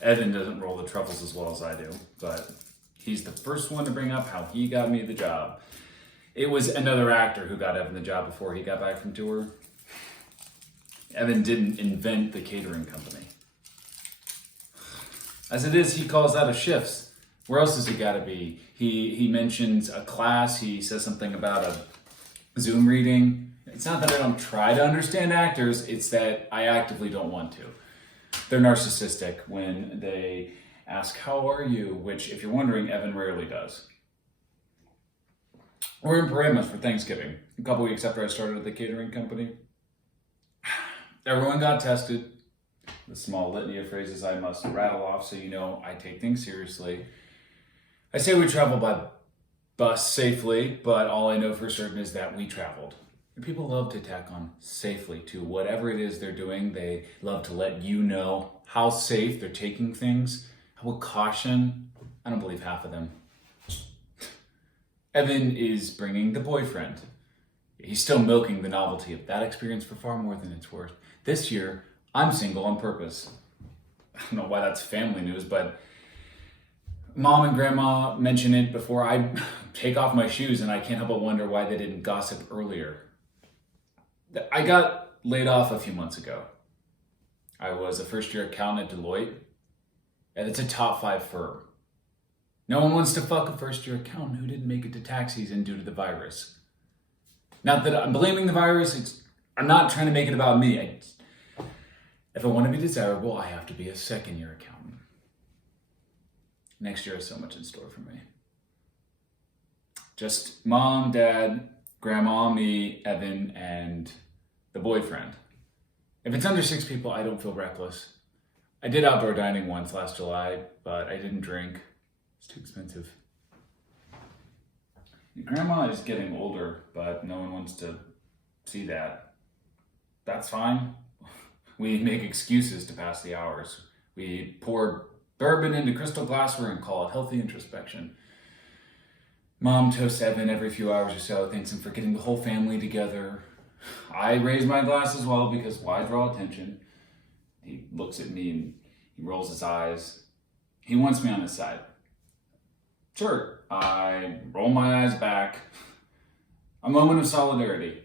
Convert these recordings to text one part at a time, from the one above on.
Evan doesn't roll the truffles as well as I do, but he's the first one to bring up how he got me the job. It was another actor who got Evan the job before he got back from tour. Evan didn't invent the catering company. As it is, he calls out of shifts. Where else has he got to be? He mentions a class. He says something about a Zoom reading. It's not that I don't try to understand actors. It's that I actively don't want to. They're narcissistic when they ask, how are you? Which, if you're wondering, Evan rarely does. We're in Paramus for Thanksgiving. A couple weeks after I started at the catering company. Everyone got tested. The small litany of phrases I must rattle off so you know I take things seriously. I say we travel by bus safely, but all I know for certain is that we traveled. And people love to tack on safely to whatever it is they're doing. They love to let you know how safe they're taking things. With caution, I don't believe half of them. Evan is bringing the boyfriend. He's still milking the novelty of that experience for far more than it's worth. This year, I'm single on purpose. I don't know why that's family news, but Mom and Grandma mention it before I take off my shoes, and I can't help but wonder why they didn't gossip earlier. I got laid off a few months ago. I was a first-year accountant at Deloitte, and it's a top 5 firm. No one wants to fuck a first-year accountant who didn't make it to tax season due to the virus. Not that I'm blaming the virus. I'm not trying to make it about me. If I want to be desirable, I have to be a second-year accountant. Next year has so much in store for me. Just Mom, Dad, Grandma, me, Evan, and the boyfriend. If it's under 6 people, I don't feel reckless. I did outdoor dining once last July, but I didn't drink. It's too expensive. Grandma is getting older, but no one wants to see that. That's fine. We make excuses to pass the hours. We pour bourbon into crystal glassware and call it healthy introspection. Mom toasts Evan every few hours or so, thanks him for getting the whole family together. I raise my glass as well because why draw attention? He looks at me and he rolls his eyes. He wants me on his side. Sure, I roll my eyes back. A moment of solidarity.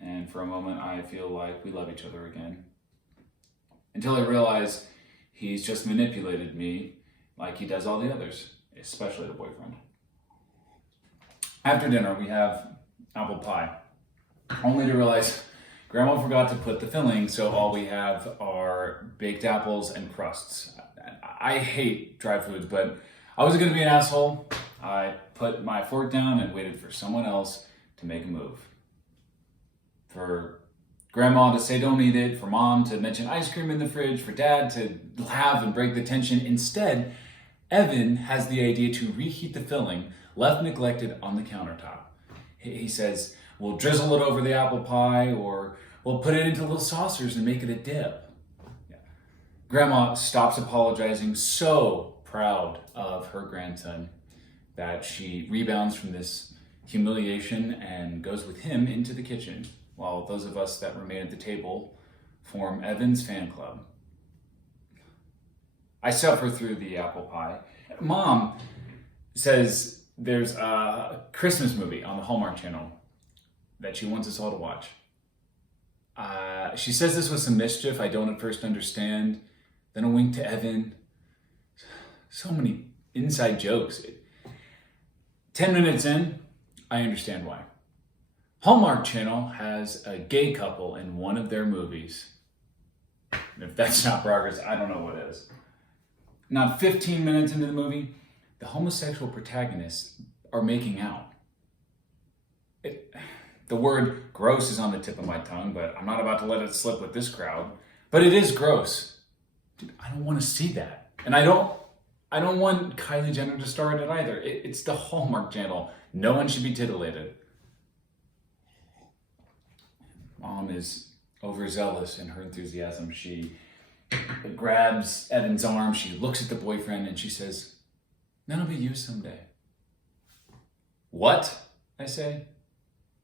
And for a moment, I feel like we love each other again. Until I realize he's just manipulated me like he does all the others, especially the boyfriend. After dinner, we have apple pie. Only to realize Grandma forgot to put the filling, so all we have are baked apples and crusts. I hate dry foods, but I wasn't going to be an asshole. I put my fork down and waited for someone else to make a move. For Grandma to say don't eat it, for Mom to mention ice cream in the fridge, for Dad to laugh and break the tension. Instead, Evan has the idea to reheat the filling left neglected on the countertop. He says, we'll drizzle it over the apple pie, or we'll put it into little saucers and make it a dip. Yeah. Grandma stops apologizing, so proud of her grandson that she rebounds from this humiliation and goes with him into the kitchen, while those of us that remain at the table form Evan's fan club. I suffer through the apple pie. Mom says there's a Christmas movie on the Hallmark Channel that she wants us all to watch. She says this with some mischief I don't at first understand. Then a wink to Evan. So many inside jokes. 10 minutes in, I understand why. Hallmark Channel has a gay couple in one of their movies. And if that's not progress, I don't know what is. Not 15 minutes into the movie, the homosexual protagonists are making out. The word gross is on the tip of my tongue, but I'm not about to let it slip with this crowd. But it is gross. Dude, I don't want to see that. And I don't want Kylie Jenner to star in it either. It's the Hallmark Channel. No one should be titillated. Mom is overzealous in her enthusiasm. She grabs Evan's arm, she looks at the boyfriend, and she says, "That'll be you someday." What? I say.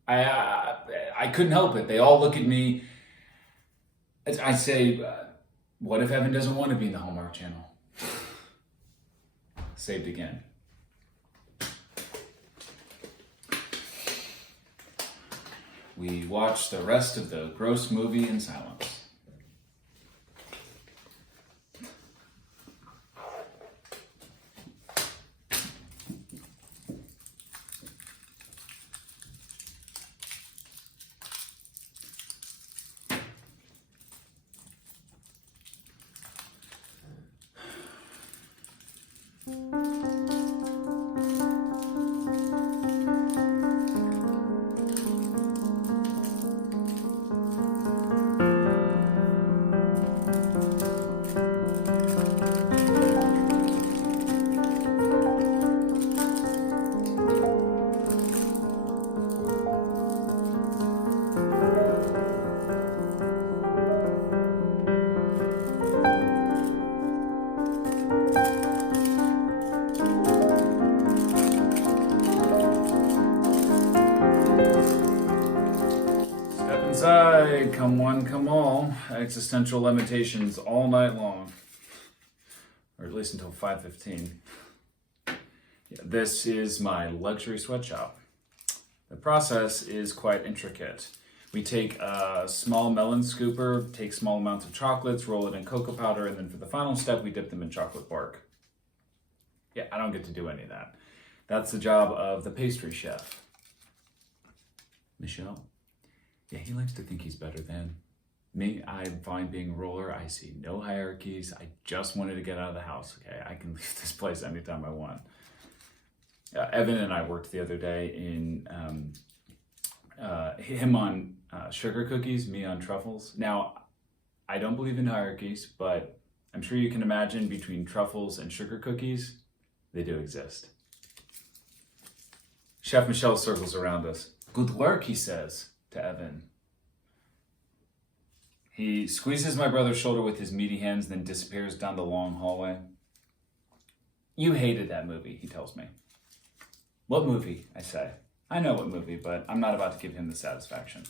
I couldn't help it. They all look at me. I say, what if Evan doesn't want to be in the Hallmark Channel? Saved again. We watched the rest of the gross movie in silence. Inside, come one, come all. Existential lamentations all night long. Or at least until 5:15. Yeah, this is my luxury sweatshop. The process is quite intricate. We take a small melon scooper, take small amounts of chocolates, roll it in cocoa powder, and then for the final step, we dip them in chocolate bark. Yeah, I don't get to do any of that. That's the job of the pastry chef. Michelle? Yeah, he likes to think he's better than me. I'm fine being a roller. I see no hierarchies. I just wanted to get out of the house, okay? I can leave this place anytime I want. Evan and I worked the other day in him on sugar cookies, me on truffles. Now, I don't believe in hierarchies, but I'm sure you can imagine between truffles and sugar cookies, they do exist. Chef Michelle circles around us. Good work, he says to Evan. He squeezes my brother's shoulder with his meaty hands, then disappears down the long hallway. You hated that movie, he tells me. What movie? I say. I know what movie, but I'm not about to give him the satisfaction.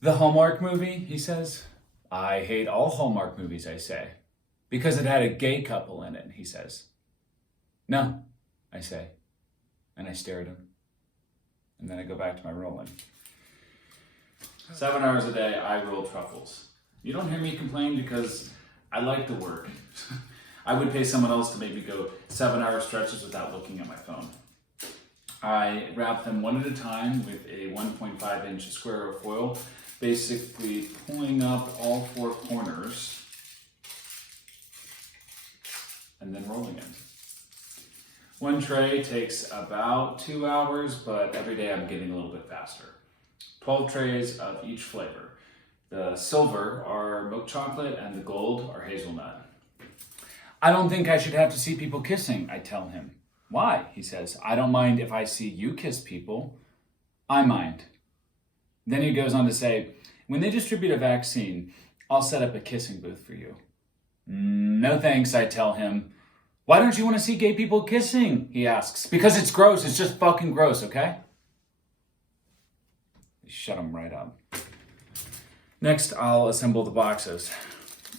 The Hallmark movie, he says. I hate all Hallmark movies, I say. Because it had a gay couple in it, he says. No, I say. And I stare at him. And then I go back to my rolling. 7 hours a day, I roll truffles. You don't hear me complain because I like the work. I would pay someone else to make me go 7-hour stretches without looking at my phone. I wrap them one at a time with a 1.5-inch square of foil, basically pulling up all 4 corners and then rolling it. One tray takes about 2 hours, but every day I'm getting a little bit faster. 12 trays of each flavor. The silver are milk chocolate and the gold are hazelnut. I don't think I should have to see people kissing, I tell him. Why? He says. I don't mind if I see you kiss people. I mind. Then he goes on to say, when they distribute a vaccine, I'll set up a kissing booth for you. No thanks, I tell him. Why don't you want to see gay people kissing? He asks. Because it's gross. It's just fucking gross, okay? Shut him right up. Next, I'll assemble the boxes.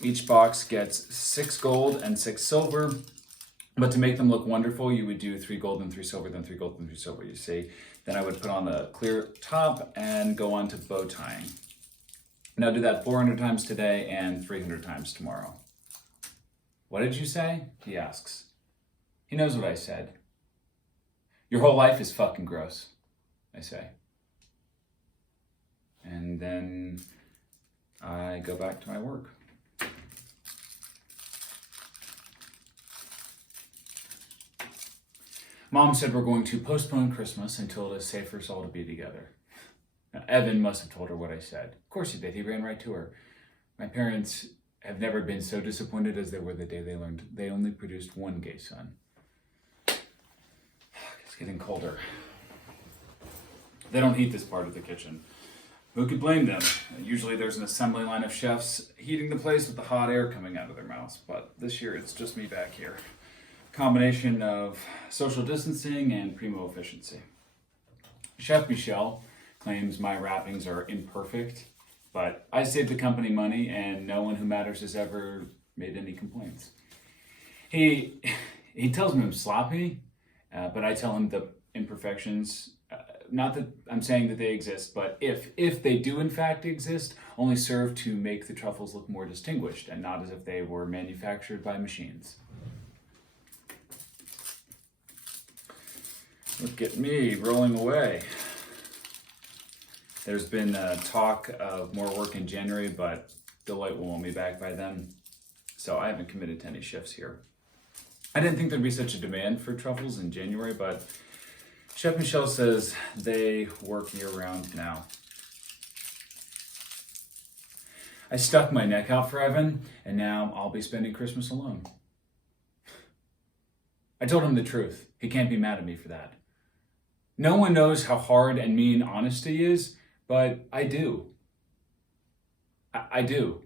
Each box gets 6 gold and 6 silver. But to make them look wonderful, you would do 3 gold and 3 silver, then 3 gold and 3 silver, you see. Then I would put on the clear top and go on to bow tying. And I'll do that 400 times today and 300 times tomorrow. What did you say? He asks. He knows what I said. Your whole life is fucking gross, I say. And then I go back to my work. Mom said we're going to postpone Christmas until it is safe for us all to be together. Now, Evan must have told her what I said. Of course he did. He ran right to her. My parents have never been so disappointed as they were the day they learned they only produced one gay son. It's getting colder. They don't heat this part of the kitchen. Who could blame them? Usually there's an assembly line of chefs heating the place with the hot air coming out of their mouths, but this year it's just me back here. Combination of social distancing and primo efficiency. Chef Michelle claims my wrappings are imperfect, but I saved the company money and no one who matters has ever made any complaints. He he tells me I'm sloppy, but I tell him the imperfections. Not that I'm saying that they exist, but if they do in fact exist, only serve to make the truffles look more distinguished and not as if they were manufactured by machines. Look at me rolling away. There's been talk of more work in January, but Deloitte will want me back by then, so I haven't committed to any shifts here. I didn't think there'd be such a demand for truffles in January, but Chef Michelle says they work year-round now. I stuck my neck out for Evan, and now I'll be spending Christmas alone. I told him the truth. He can't be mad at me for that. No one knows how hard and mean honesty is, but I do. I do.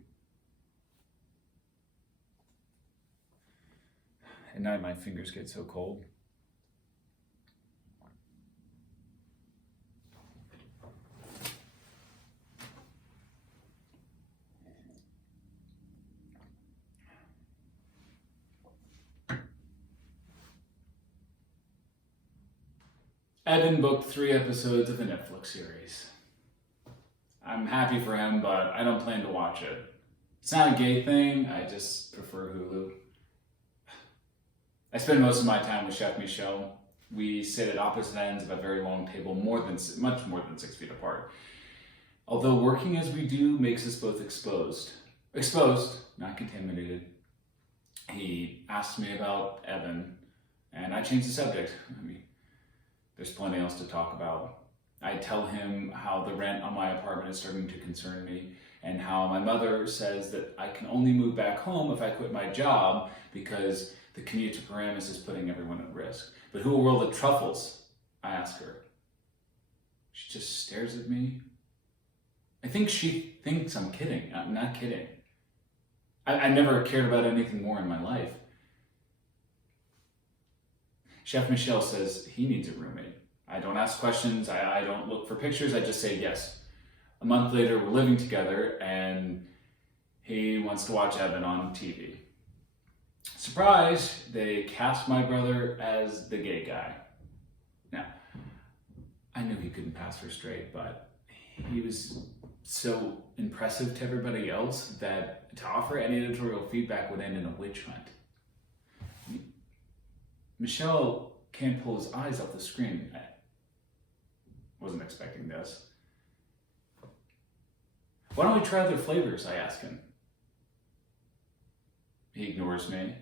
At night, my fingers get so cold. Evan booked 3 episodes of a Netflix series. I'm happy for him, but I don't plan to watch it. It's not a gay thing, I just prefer Hulu. I spend most of my time with Chef Michelle. We sit at opposite ends of a very long table, much more than 6 feet apart. Although working as we do makes us both exposed. Exposed, not contaminated. He asked me about Evan, and I changed the subject. There's plenty else to talk about. I tell him how the rent on my apartment is starting to concern me, and how my mother says that I can only move back home if I quit my job because the commute to Paramus is putting everyone at risk. But who will roll the truffles? I ask her. She just stares at me. I think she thinks I'm kidding. I'm not kidding. I never cared about anything more in my life. Chef Michelle says he needs a roommate. I don't ask questions, I don't look for pictures, I just say yes. A month later, we're living together, and he wants to watch Evan on TV. Surprise, they cast my brother as the gay guy. Now, I knew he couldn't pass for straight, but he was so impressive to everybody else that to offer any editorial feedback would end in a witch hunt. Michelle can't pull his eyes off the screen. I wasn't expecting this. Why don't we try other flavors, I ask him. He ignores me.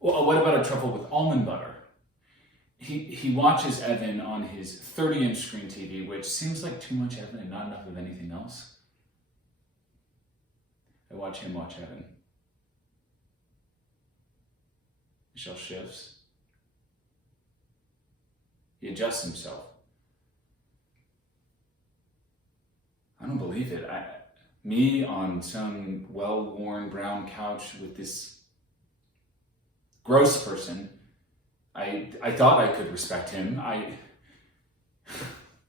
Well, what about a truffle with almond butter? He watches Evan on his 30-inch screen TV, which seems like too much Evan and not enough of anything else. I watch him watch Evan. Michelle shifts. He adjusts himself. I don't believe it. Me on some well-worn brown couch with this gross person. I thought I could respect him.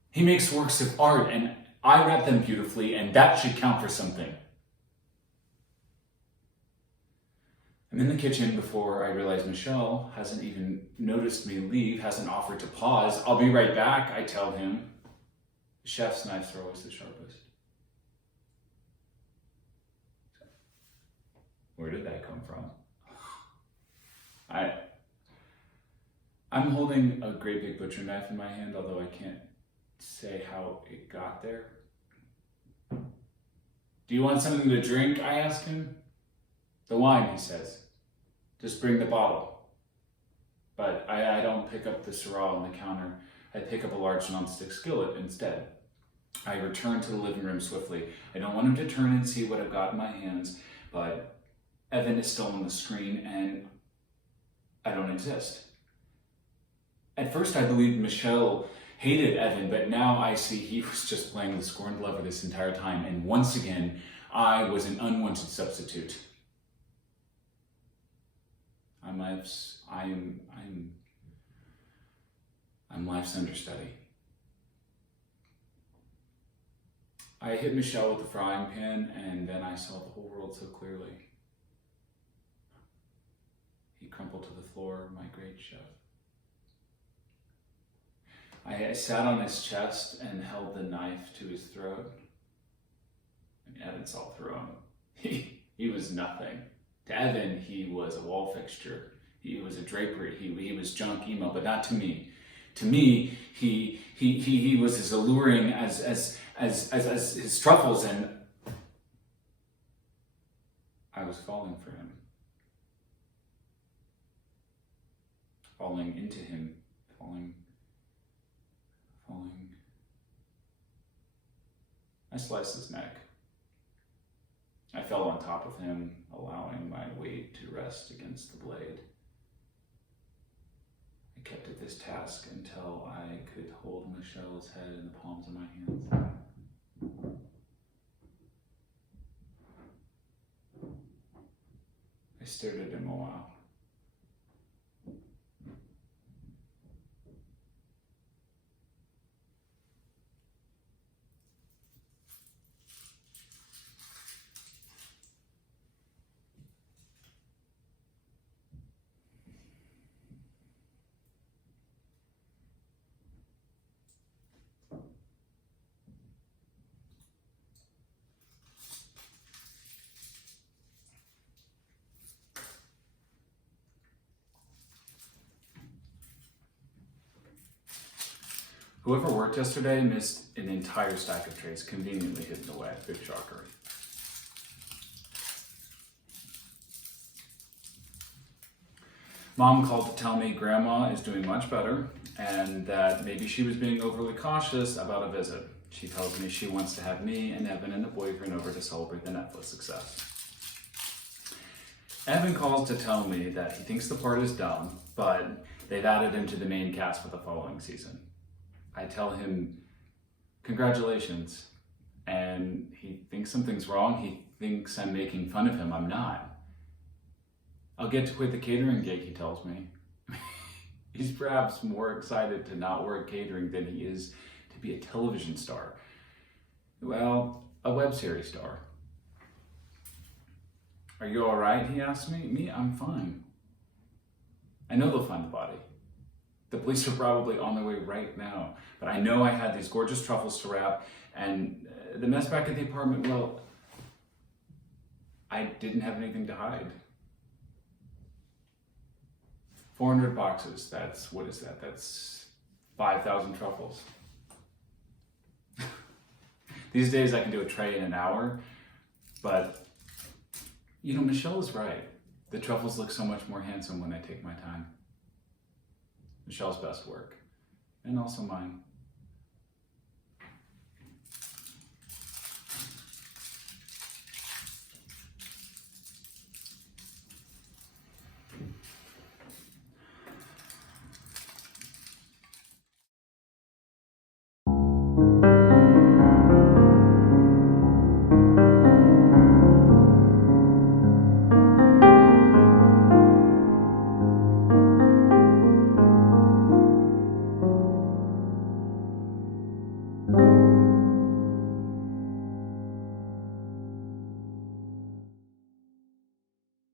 He makes works of art and I wrap them beautifully, and that should count for something. I'm in the kitchen before I realize Michelle hasn't even noticed me leave, hasn't offered to pause. I'll be right back, I tell him. The chef's knives are always the sharpest. Where did that come from? I'm holding a great big butcher knife in my hand, although I can't say how it got there. Do you want something to drink? I ask him. The wine, he says. Just bring the bottle. But I don't pick up the Syrah on the counter. I pick up a large nonstick skillet instead. I return to the living room swiftly. I don't want him to turn and see what I've got in my hands, but Evan is still on the screen and I don't exist. At first I believed Michelle hated Evan, but now I see he was just playing the scorned lover this entire time, and once again, I was an unwanted substitute. I'm life's understudy. I hit Michelle with the frying pan, and then I saw the whole world so clearly. He crumpled to floor, my great chef. I sat on his chest and held the knife to his throat. I mean, Evan saw through him. He was nothing. To Evan, he was a wall fixture. He was a drapery. He was junk emo, but not to me. To me, he was as alluring as his truffles, and I was falling for him. Falling into him. Falling. I sliced his neck. I fell on top of him, allowing my weight to rest against the blade. I kept at this task until I could hold Michelle's head in the palms of my hands. I stared at him a while. Whoever worked yesterday missed an entire stack of trays conveniently hidden away. Big shocker. Mom called to tell me Grandma is doing much better and that maybe she was being overly cautious about a visit. She tells me she wants to have me and Evan and the boyfriend over to celebrate the Netflix success. Evan calls to tell me that he thinks the part is dumb, but they've added him to the main cast for the following season. I tell him, congratulations, and he thinks something's wrong. He thinks I'm making fun of him. I'm not. I'll get to quit the catering gig, he tells me. He's perhaps more excited to not work catering than he is to be a television star. Well, a web series star. Are you all right? He asks me. Me, I'm fine. I know they'll find the body. The police are probably on their way right now. But I know I had these gorgeous truffles to wrap, and the mess back at the apartment, well, I didn't have anything to hide. 400 boxes, what is that? That's 5,000 truffles. These days I can do a tray in an hour, but you know, Michelle is right. The truffles look so much more handsome when I take my time. Michelle's best work, and also mine.